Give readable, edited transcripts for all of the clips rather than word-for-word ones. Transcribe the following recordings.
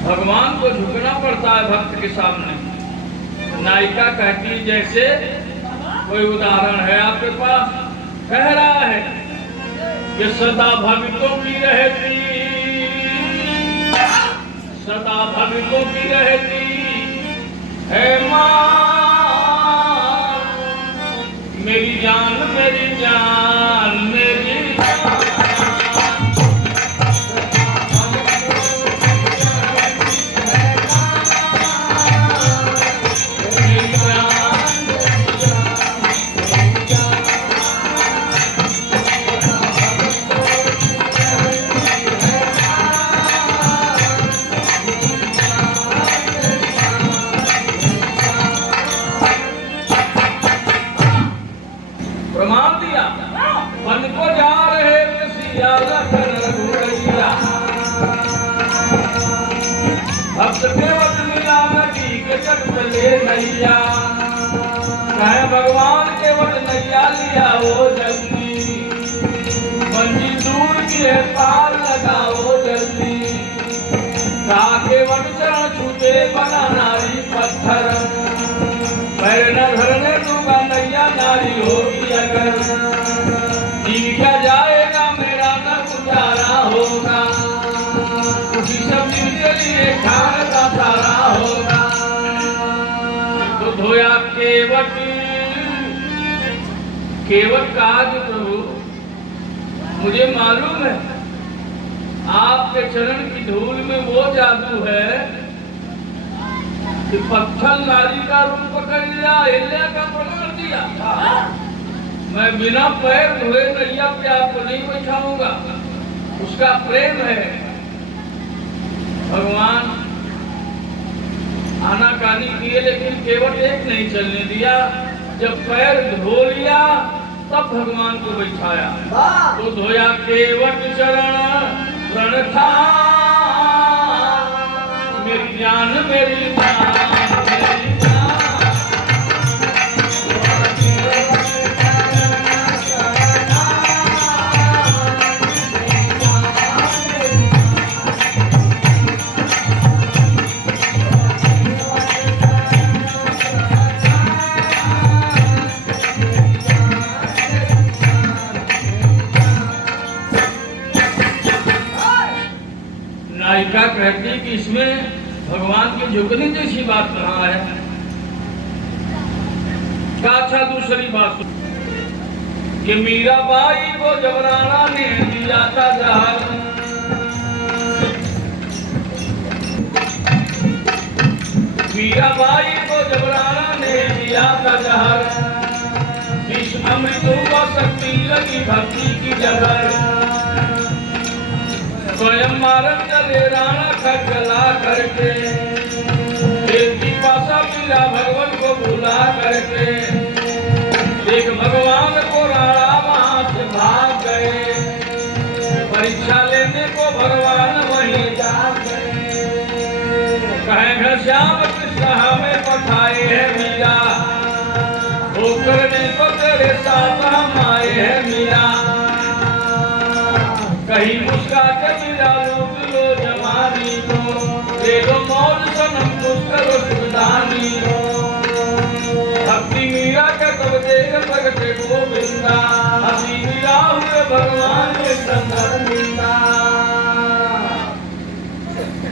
भगवान को झुकना पड़ता है भक्त के सामने। नायिका कहती जैसे कोई उदाहरण है आपके पास, कह रहा है कि सदा भक्तों की रहती, सदा भक्तों की रहती है मां, मेरी जान मेरी जान मेरी जान। प्रमाण दिया मन को जा रहे सिया लखन रघुरैया, भक्त केवट मिला नदी के तट ले नैया, कहे भगवान केवट नैया लिया वो जल्दी, मंजिल दूर की है पार लगाओ जल्दी, कहा केवट चरण छूटे बना नारी पत्थर, पैर न धरने दूंगा नैया नारी होगी अगर, जीव क्या जाएगा मेरा न गुजारा होगा, उसी सब दिन के लिए खान का सारा होगा। तो धोया केवट, केवट कहा कि प्रभु मुझे मालूम है आपके चरण की धूल में वो जादू है कि पत्थर नारी का रूप पकड़ लिया, अहिल्या का प्रमाण दिया। मैं बिना पैर धोए नैया पे आपको नहीं बैठाऊंगा, उसका प्रेम है। भगवान आनाकानी किए लेकिन केवट एक नहीं चलने दिया, जब पैर धो लिया तब भगवान को बैठाया। तो धोया केवट चरण प्रण था, मेरी जान मेरी जान मेरी जान। नायिका कहती कि इसमें भगवान के झुकने जैसी बात कहाँ है। अच्छा दूसरी बात कि मीराबाई को जब राणा ने दिया था जहर, मीराबाई को जब राणा ने दिया था जहर, इस अमृत को शक्ति लगी भक्ति की जगह, स्वयं मारन चले राणा खटला करके, एक की पासा मीरा भगवान को बुला करके, एक भगवान को राणा वहां से भाग गए, परीक्षा लेने को भगवान वहीं जा गए, कहे श्याम कृष्ण हमें पठाए है मीरा, वो करने को तेरे साथ हम आए हैं मीरा, कहीं मुस्का के मीरा लूट लो जवानी को, दे दो मौज सनम कुछ करो सुधानी को, भक्ति मीरा के तब देख प्रगटे गोविंदा, हसी मीरा हुए भगवान के संदर मिला।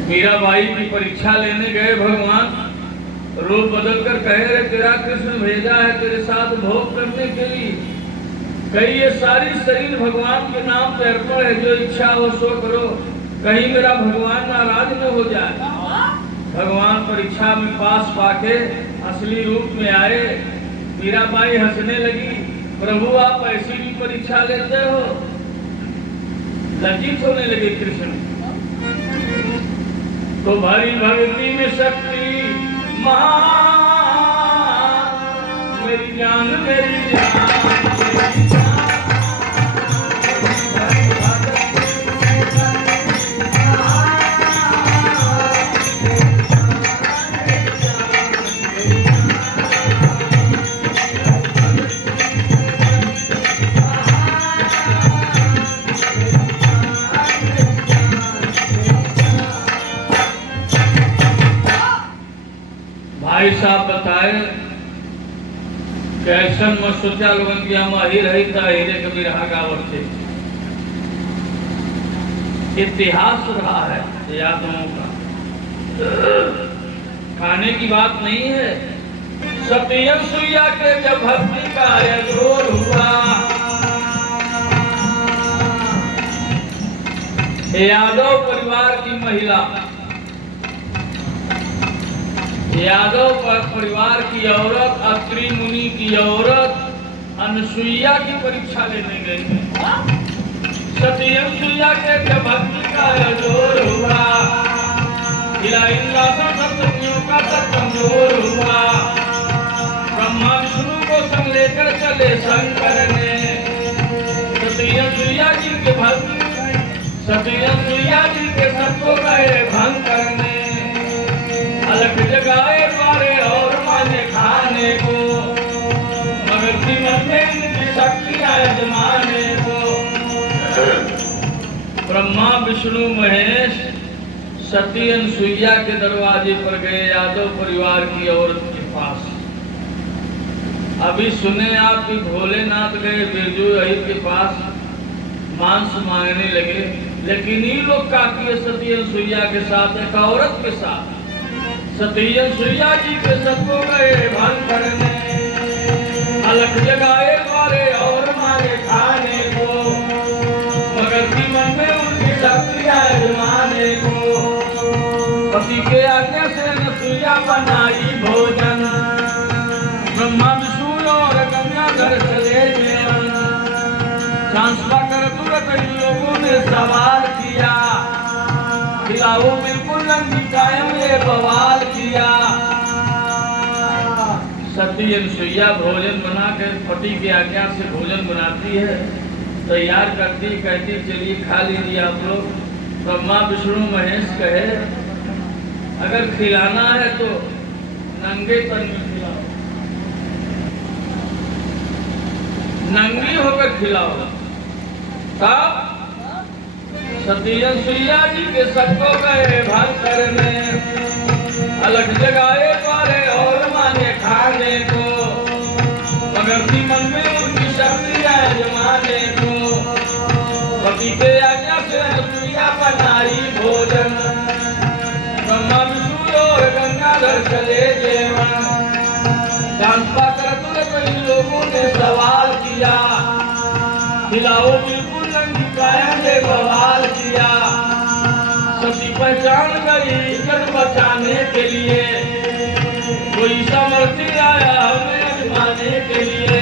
मीराबाई की परीक्षा लेने गए भगवान, रूप बदल कर कहे रे तेरा कृष्ण भेजा है तेरे साथ भोग करने के लिए, कहीं ये सारी शरीर भगवान के नाम पे अर्पण है, जो इच्छा हो सो करो, कहीं मेरा भगवान नाराज न हो जाए। भगवान परीक्षा में पास पाके असली रूप में आए, मीराबाई हंसने लगी, प्रभु आप ऐसी भी परीक्षा लेते हो, लज्जित होने लगे कृष्ण। तो भरी भक्ति में शक्ति महान, मेरी जान मेरी जान। भाई साहब बताए कैसन में सोचा लोगन की हम ही रही था हीरे कभी रहा गावत थे। इतिहास रहा है यादों का, खाने की बात नहीं है। सत्यम सुइया के जब भक्ति का जोर हुआ, यादव परिवार की महिला, यादव परिवार की औरत, अत्रि मुनि की औरत अनुसुईया की परीक्षा लेने गई। सत्यम सुइया के जब भक्ति का जोर हुआ, सप्तमियों का सब कमजोर हुआ। ब्रह्मा विष्णु को संग लेकर चले शंकर ने, सत्यम सुइया जी के भक्ति, सत्यम सुइया जी के सबको गए भंग करने। अलग जगाए द्वारे और माने खाने को, मगर जीवन में इनकी शक्ति आजमाने को। ब्रह्मा विष्णु महेश सती अनुसुईया के दरवाजे पर गए यादव परिवार की औरत के पास। अभी सुने आप कि भोलेनाथ गए बिरजू अहिर के पास मांस मांगने लगे, लेकिन ये लोग का किए सती अनुसुईया के साथ, एक औरत के साथ। सती अनुसुईया जी के सबको गए भंग करने, अलग जगाए द्वारे और मारे खाने को, मगर जीवन में उनकी शक्ति आजमाने को। पति के आज्ञा से अनुसुईया बनाई भोजन, ब्रह्मा विष्णु और गंगाधर चले जीवन। सांसपा कर तुरंत इन लोगों ने सवाल किया, खिलाओ बिल्कुल नंगी कायम ये बवाल किया। सती अनुसुईया भोजन बना कर पति की आज्ञा से भोजन बनाती है, तैयार करती, कहती चलिए खा लीजिए आप लोग। ब्रह्मा विष्णु महेश कहे अगर खिलाना है तो नंगे तन में खिलाओ, नंगी होकर खिलाओ। तब सती अनुसुईया जी के सबको गए भंग करने, अलग जगाए द्वारे और माने खाने को, मगर जीवन में उनकी शक्ति आजमाने को। पति के आज्ञा से अनुसुईया बनाई भोजन, ब्रह्मा विष्णु और गंगाधर चले जीवन। सांसपा कर तुरंत इन लोगों ने सवाल किया, खिलाओ बिल्कुल नंगी कायम से बवाल किया। सती पहचान गई इज्जत बचाने के लिए, कोई समर्थी आया हमें अजमाने के लिए।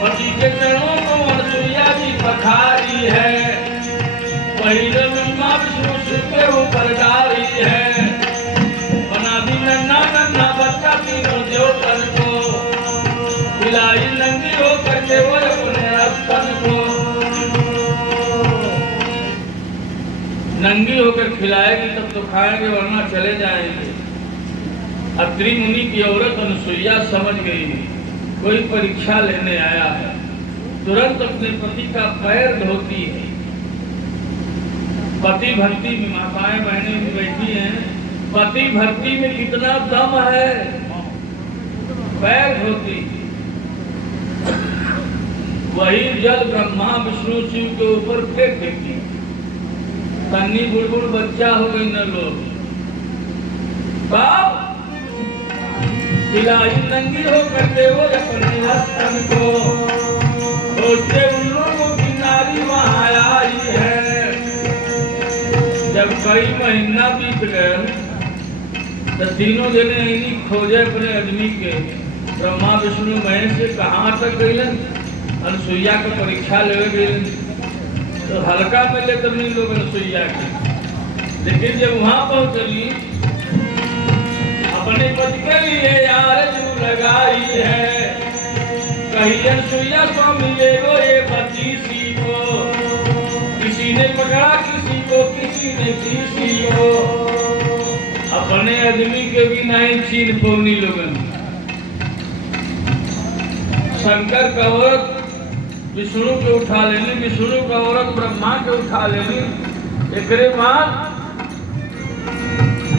पति के चरणों को अनुसुईया जी पखारी है, वही ब्रह्मा विष्णु शिव के ऊपर डाली है। बना दी नन्ना नन्ना बच्चा तीनों देवतन को, खिलाई नंगी होकर के वो अपने स्तन को। नंगी होकर खिलाएगी तब तो खाएंगे, वरना चले जाएंगे। अत्रि मुनि की औरत अनुसुईया समझ गई कोई परीक्षा लेने आया है, तुरंत अपने पति का पैर धोती है। पति भक्ति में माताएं बहनें भी बैठी हैं, पति भक्ति में कितना दम है, पैर धोती। वही जल ब्रह्मा विष्णु शिव के ऊपर फेंक देती। तन्नी बुलबुल बच्चा हो गई न लोग। खिलाई नंगी हो करके वो अपने स्तन को, सोचते उन लोगों की नारी वहां आई है। जब कई महीना बीत गए तो तीनों जने इन्हीं खोजे अपने आदमी के। ब्रह्मा विष्णु महेश से कहाँ तक गई, अनुसुईया का परीक्षा ले गई तो हल्का में ले तब नहीं लोग अनुसुईया के। लेकिन जब वहां पहुंचली अपने पति के लिए यार जू लगाई है, कही अनुसुईया स्वामी ले लो ये पति सी को। किसी ने पकड़ा किसी को, किसी ने किसी को, अपने आदमी के भी नहीं छीन पौनी लोगन। शंकर का औरत विष्णु के उठा लेनी, विष्णु का औरत ब्रह्मा के उठा लेनी। एक बाद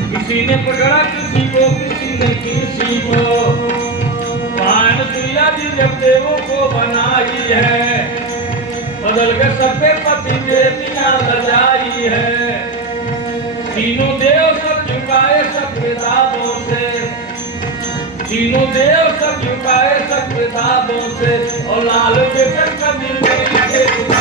किसी ने पकड़ा किसी को, किसी ने किसी को। महान दुनिया जी जब देवों को बनाई है, बदल के सबके पति बेटियां लजाई है। तीनों देव सब झुकाए सब किताबों से, तीनों देव सब झुकाए सब किताबों से। और लाल बेटन कभी नहीं